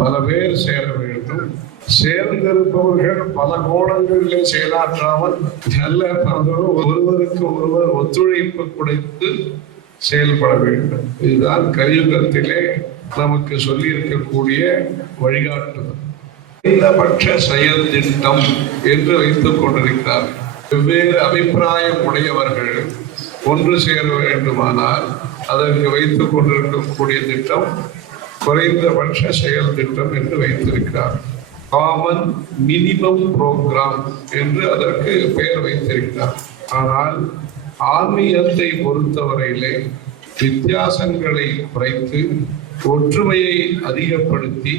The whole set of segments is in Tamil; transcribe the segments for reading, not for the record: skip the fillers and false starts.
பல பேர் சேர வேண்டும். சேர்ந்திருப்பவர்கள் பல கோணங்களிலே செயலாற்றாமல் நல்ல ஒருவருக்கு ஒருவர் ஒத்துழைப்பு கொடுத்து செயல்பட வேண்டும். இதுதான் கலியுகத்திலே நமக்கு சொல்லி இருக்கக்கூடிய வழிகாட்டுதல். குறைந்தபட்ச செயல் திட்டம் என்று வைத்துக் கொண்டிருக்கிறார்கள். வெவ்வேறு அபிப்பிராயம் உடையவர்கள் ஒன்று சேர வேண்டுமானால் அதற்கு வைத்துக் கொண்டிருக்கக்கூடிய திட்டம் குறைந்தபட்ச செயல் திட்டம் என்று வைத்திருக்கிறார். காமன் மினிமம் புரோகிராம் என்று அதற்கு பெயர் வைத்திருக்கிறார். ஆனால் ஆன்மீகத்தை பொறுத்தவரையிலே வித்தியாசங்களை குறைத்து ஒற்றுமையை அதிகப்படுத்தி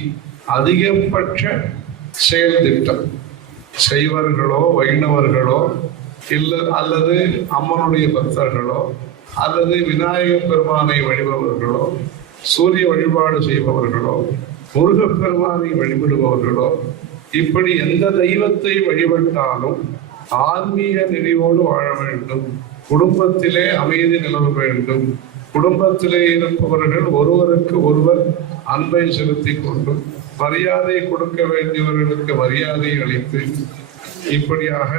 அதிகபட்ச செயல் திட்டம் செய்வர்களோ வைணவர்களோ அல்லது அம்மனுடைய பக்தர்களோ அல்லது விநாயக பெருமானை வழிபவர்களோ சூரிய வழிபாடு செய்பவர்களோ முருகப்பெருமானை வழிபடுபவர்களோ இப்படி எந்த தெய்வத்தை வழிபட்டாலும் ஆன்மீக நெறியோடு வாழ வேண்டும். குடும்பத்திலே அமைதி நிலவ வேண்டும். குடும்பத்திலே இருப்பவர்கள் ஒருவருக்கு ஒருவர் அன்பை செலுத்தி கொண்டு மரியாதை கொடுக்க வேண்டியவர்களுக்கு மரியாதை அளித்து இப்படியாக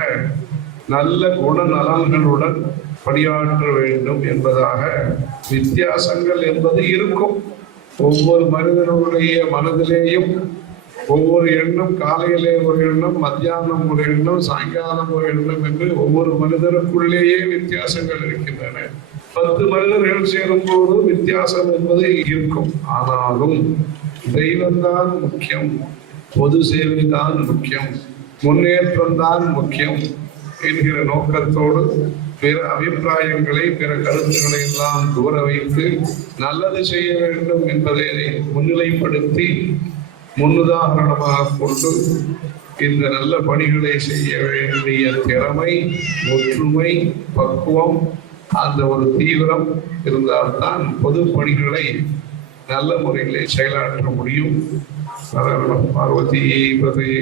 நல்ல குணநலன்களுடன் பணியாற்ற வேண்டும் என்பதாக வித்தியாசங்கள் என்பது இருக்கும். ஒவ்வொரு மனிதனுடைய மனதிலேயும் ஒவ்வொரு எண்ணம், காலையிலே ஒரு எண்ணம், மத்தியானம் ஒரு எண்ணம், சாயங்காலம் ஒரு எண்ணம் என்று ஒவ்வொரு மனிதனுக்குள்ளேயே வித்தியாசங்கள் இருக்கின்றன. 10 மனிதர்கள் சேரும் போது வித்தியாசம் என்பது இருக்கும். ஆனாலும் தெய்வம்தான் முக்கியம், பொது சேவை தான் முக்கியம், முன்னேற்றம் தான் முக்கியம் என்கிற நோக்கத்தோடு பிற அபிப்பிராயங்களை பிற கருத்துக்களை எல்லாம் தூர வைத்து நல்லது செய்ய வேண்டும் என்பதை முன்னிலைப்படுத்தி முன்னுதாரணமாக கொண்டு இந்த நல்ல பணிகளை செய்ய வேண்டிய திறமை, ஒற்றுமை, பக்குவம், அந்த ஒரு தீவிரம் இருந்தால்தான் பொது பணிகளை நல்ல முறையிலே செயலாற்ற முடியும். பார்வதி பதே.